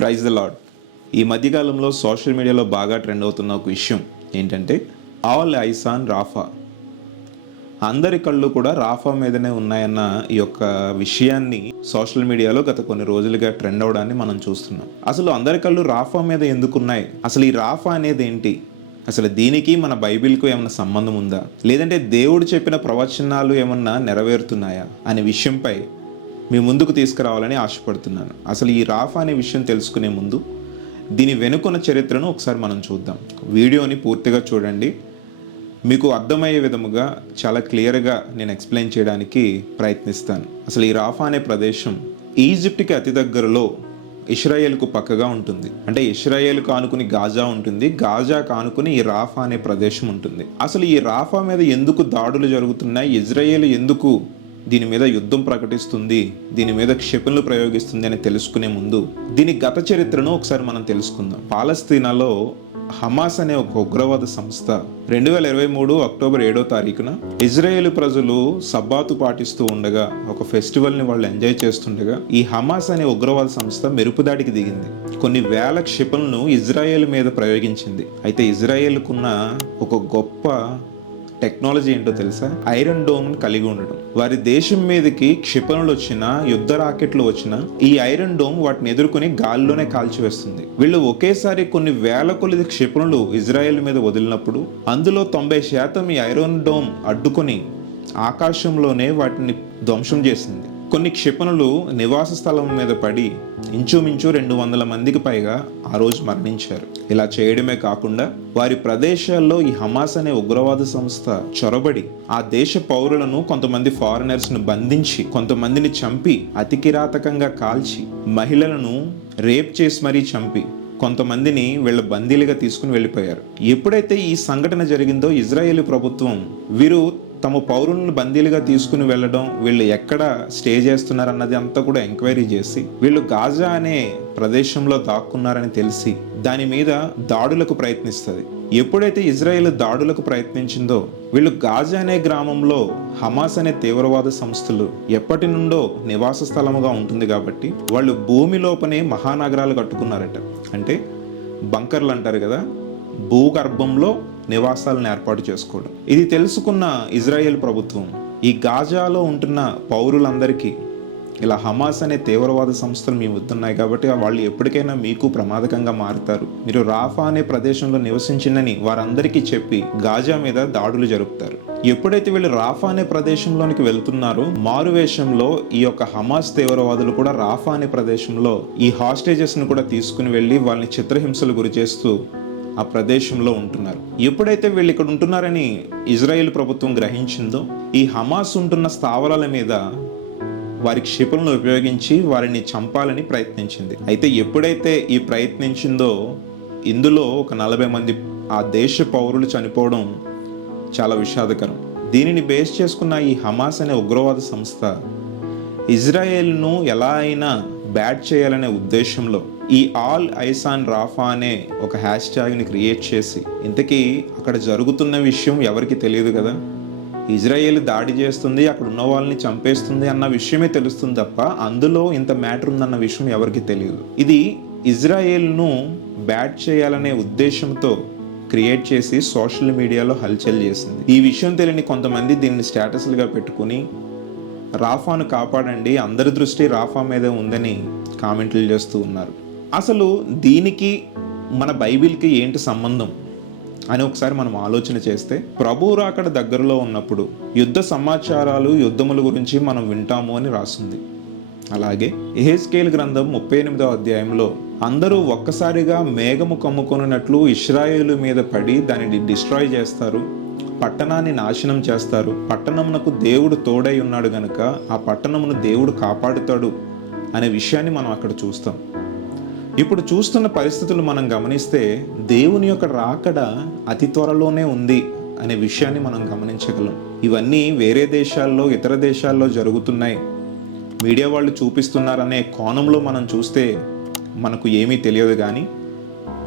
Praise the lord. ఈ మధ్యకాలంలో social మీడియాలో బాగా ట్రెండ్ అవుతున్న ఒక విషయం ఏంటంటే ఆల్ ఐస్ ఆన్ రాఫా. అందరి కళ్ళు కూడా రాఫా మీదనే ఉన్నాయన్న ఈ యొక్క విషయాన్ని సోషల్ మీడియాలో గత కొన్ని రోజులుగా ట్రెండ్ అవడాన్ని మనం చూస్తున్నాం. అసలు అందరి కళ్ళు రాఫా మీద ఎందుకున్నాయి? అసలు ఈ రాఫా అనేది ఏంటి? అసలు దీనికి మన బైబిల్కు ఏమైనా సంబంధం ఉందా, లేదంటే దేవుడు చెప్పిన ప్రవచనాలు ఏమన్నా నెరవేరుతున్నాయా అనే విషయంపై మీ ముందుకు తీసుకురావాలని ఆశపడుతున్నాను. అసలు ఈ రాఫా అనే విషయం తెలుసుకునే ముందు దీని వెనుకున్న చరిత్రను ఒకసారి మనం చూద్దాం. వీడియోని పూర్తిగా చూడండి, మీకు అర్థమయ్యే విధముగా చాలా క్లియర్గా నేను ఎక్స్ప్లెయిన్ చేయడానికి ప్రయత్నిస్తాను. అసలు ఈ రాఫా అనే ప్రదేశం ఈజిప్ట్కి అతి దగ్గరలో ఇశ్రాయేల్కు పక్కగా ఉంటుంది. అంటే ఇశ్రాయేల్కు ఆనుకుని గాజా ఉంటుంది, గాజాకు ఆనుకుని ఈ రాఫా అనే ప్రదేశం ఉంటుంది. అసలు ఈ రాఫా మీద ఎందుకు దాడులు జరుగుతున్నాయి, ఇజ్రాయేల్ ఎందుకు దీని మీద యుద్ధం ప్రకటిస్తుంది, దీని మీద క్షిపణులు ప్రయోగిస్తుంది అని తెలుసుకునే ముందు దీని గత చరిత్రను ఒకసారి మనం తెలుసుకుందాం. పాలస్తీనాలో హమాస్ అనే ఒక ఉగ్రవాద సంస్థ 2023 అక్టోబర్ 7వ తారీఖున ఇజ్రాయేల్ ప్రజలు సబ్బాతు పాటిస్తూ ఉండగా, ఒక ఫెస్టివల్ని వాళ్ళు ఎంజాయ్ చేస్తుండగా ఈ హమాస్ అనే ఉగ్రవాద సంస్థ మెరుపుదాడికి దిగింది. కొన్ని వేల క్షిపణులను ఇజ్రాయేల్ మీద ప్రయోగించింది. అయితే ఇజ్రాయేల్కున్న ఒక గొప్ప టెక్నాలజీ ఏంటో తెలుసా? ఐరన్ డోమ్ కలిగి ఉండడం. వారి దేశం మీదకి క్షిపణులు వచ్చినా, యుద్ధ రాకెట్లు వచ్చినా ఈ ఐరన్ డోమ్ వాటిని ఎదుర్కొని గాల్లోనే కాల్చివేస్తుంది. వీళ్ళు ఒకేసారి కొన్ని వేల కొలది క్షిపణులు ఇజ్రాయెల్ మీద వదిలినప్పుడు అందులో 90% ఈ ఐరన్ డోమ్ అడ్డుకొని ఆకాశంలోనే వాటిని ధ్వంసం చేసింది. కొన్ని క్షిపణులు నివాస స్థలం మీద పడి ఇంచుమించు 200 మందికి పైగా ఆ రోజు మరణించారు. ఇలా చేయడమే కాకుండా వారి ప్రదేశాల్లో ఈ హమాస్ అనే ఉగ్రవాద సంస్థ చొరబడి ఆ దేశ పౌరులను, కొంతమంది ఫారినర్స్ను బంధించి, కొంతమందిని చంపి, అతి కిరాతకంగా కాల్చి, మహిళలను రేప్ చేసి మరీ చంపి, కొంతమందిని వీళ్ళ బందీలుగా తీసుకుని వెళ్ళిపోయారు. ఎప్పుడైతే ఈ సంఘటన జరిగిందో ఇజ్రాయేల్ ప్రభుత్వం వీరు తమ పౌరులను బందీలుగా తీసుకుని వెళ్ళడం, వీళ్ళు ఎక్కడ స్టే చేస్తున్నారన్నది అంతా కూడా ఎంక్వైరీ చేసి వీళ్ళు గాజా అనే ప్రదేశంలో దాక్కున్నారని తెలిసి దాని మీద దాడులకు ప్రయత్నిస్తుంది. ఎప్పుడైతే ఇజ్రాయెల్ దాడులకు ప్రయత్నించిందో వీళ్ళు గాజా అనే గ్రామంలో హమాస్ అనే తీవ్రవాద సంస్థలు ఎప్పటి నుండో నివాస స్థలముగా ఉంటుంది కాబట్టి వాళ్ళు భూమి లోపనే మహానగరాలు కట్టుకున్నారట. అంటే బంకర్లు అంటారు కదా, భూగర్భంలో నివాసాలను ఏర్పాటు చేసుకోవడం. ఇది తెలుసుకున్న ఇజ్రాయెల్ ప్రభుత్వం ఈ గాజాలో ఉంటున్న పౌరులందరికీ ఇలా హమాస్ అనే తీవ్రవాద సంస్థలు మీ వస్తున్నాయి కాబట్టి వాళ్ళు ఎప్పటికైనా మీకు ప్రమాదకంగా మారుతారు, మీరు రాఫా అనే ప్రదేశంలో నివసించిందని వారందరికీ చెప్పి గాజా మీద దాడులు జరుపుతారు. ఎప్పుడైతే వీళ్ళు రాఫా అనే ప్రదేశంలోనికి వెళ్తున్నారో మారువేషంలో ఈ యొక్క హమాస్ తీవ్రవాదులు కూడా రాఫా అనే ప్రదేశంలో ఈ హాస్టేజెస్ ను కూడా తీసుకుని వెళ్ళి వాళ్ళని చిత్రహింసలు గురి చేస్తూ ఆ ప్రదేశంలో ఉంటున్నారు. ఎప్పుడైతే వీళ్ళు ఇక్కడ ఉంటున్నారని ఇజ్రాయెల్ ప్రభుత్వం గ్రహించిందో ఈ హమాస్ ఉంటున్న స్థావరాల మీద వారి క్షిపణులను ఉపయోగించి వారిని చంపాలని ప్రయత్నించింది. అయితే ఎప్పుడైతే ఈ ప్రయత్నించిందో ఇందులో ఒక 40 మంది ఆ దేశ పౌరులు చనిపోవడం చాలా విషాదకరం. దీనిని బేస్ చేసుకున్న ఈ హమాస్ అనే ఉగ్రవాద సంస్థ ఇజ్రాయెల్ను ఎలా అయినా బ్యాట్ చేయాలనే ఉద్దేశంలో ఈ ఆల్ ఐస్ ఆన్ రాఫా అనే ఒక హ్యాష్ ట్యాగ్ని క్రియేట్ చేసి, ఇంతకీ అక్కడ జరుగుతున్న విషయం ఎవరికి తెలియదు కదా, ఇజ్రాయేల్ దాడి చేస్తుంది, అక్కడ ఉన్న వాళ్ళని చంపేస్తుంది అన్న విషయమే తెలుస్తుంది తప్ప అందులో ఇంత మ్యాటర్ ఉందన్న విషయం ఎవరికి తెలియదు. ఇది ఇజ్రాయేల్ను బ్యాట్ చేయాలనే ఉద్దేశంతో క్రియేట్ చేసి సోషల్ మీడియాలో హల్చల్ చేసింది. ఈ విషయం తెలియని కొంతమంది దీన్ని స్టేటస్లుగా పెట్టుకుని రాఫాను కాపాడండి, అందరి దృష్టి రాఫా మీదే ఉందని కామెంట్లు చేస్తూ ఉన్నారు. అసలు దీనికి మన బైబిల్కి ఏంటి సంబంధం అని ఒకసారి మనం ఆలోచన చేస్తే, ప్రభువు రాకడ దగ్గరలో ఉన్నప్పుడు యుద్ధ సమాచారాలు, యుద్ధముల గురించి మనం వింటాము అని రాసింది. అలాగే యెహెజ్కేలు గ్రంథం 38వ అధ్యాయంలో అందరూ ఒక్కసారిగా మేఘము కమ్ముకొనున్నట్లు ఇశ్రాయేలు మీద పడి దానిని డిస్ట్రాయ్ చేస్తారు, పట్టణాన్ని నాశనం చేస్తారు, పట్టణమునకు దేవుడు తోడై ఉన్నాడు గనుక ఆ పట్టణమును దేవుడు కాపాడుతాడు అనే విషయాన్ని మనం అక్కడ చూస్తాం. ఇప్పుడు చూస్తున్న పరిస్థితులు మనం గమనిస్తే దేవుని యొక్క రాకడ అతి త్వరలోనే ఉంది అనే విషయాన్ని మనం గమనించగలం. ఇవన్నీ వేరే దేశాల్లో, ఇతర దేశాల్లో జరుగుతున్నాయి, మీడియా వాళ్ళు చూపిస్తున్నారనే కోణంలో మనం చూస్తే మనకు ఏమీ తెలియదు. కానీ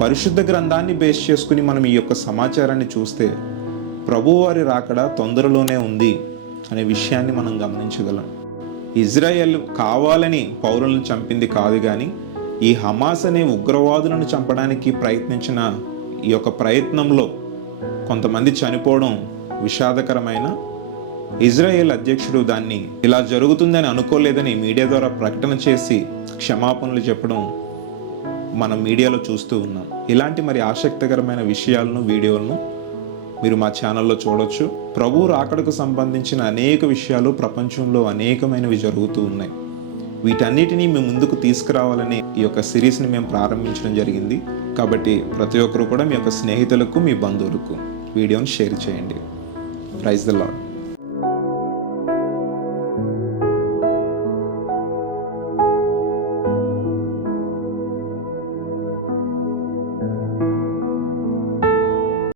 పరిశుద్ధ గ్రంథాన్ని బేస్ చేసుకుని మనం ఈ యొక్క సమాచారాన్ని చూస్తే ప్రభువారి రాకడ తొందరలోనే ఉంది అనే విషయాన్ని మనం గమనించగలం. ఇజ్రాయెల్ కావాలని పౌరులను చంపింది కాదు, కానీ ఈ హమాస్ అనే ఉగ్రవాదులను చంపడానికి ప్రయత్నించిన ఈ యొక్క ప్రయత్నంలో కొంతమంది చనిపోవడం విషాదకరమైన, ఇజ్రాయెల్ అధ్యక్షుడు దాన్ని ఇలా జరుగుతుందని అనుకోలేదని మీడియా ద్వారా ప్రకటన చేసి క్షమాపణలు చెప్పడం మనం మీడియాలో చూస్తూ ఉన్నాం. ఇలాంటి మరి ఆసక్తికరమైన విషయాలను, వీడియోలను మీరు మా ఛానల్లో చూడొచ్చు. ప్రభు రాకడకు సంబంధించిన అనేక విషయాలు ప్రపంచంలో అనేకమైనవి జరుగుతూ ఉన్నాయి. వీటన్నిటినీ మేము ముందుకు తీసుకురావాలని ఈ యొక్క సిరీస్ని మేము ప్రారంభించడం జరిగింది. కాబట్టి ప్రతి ఒక్కరు కూడా మీ యొక్క స్నేహితులకు, మీ బంధువులకు వీడియోని షేర్ చేయండి. Praise the lord.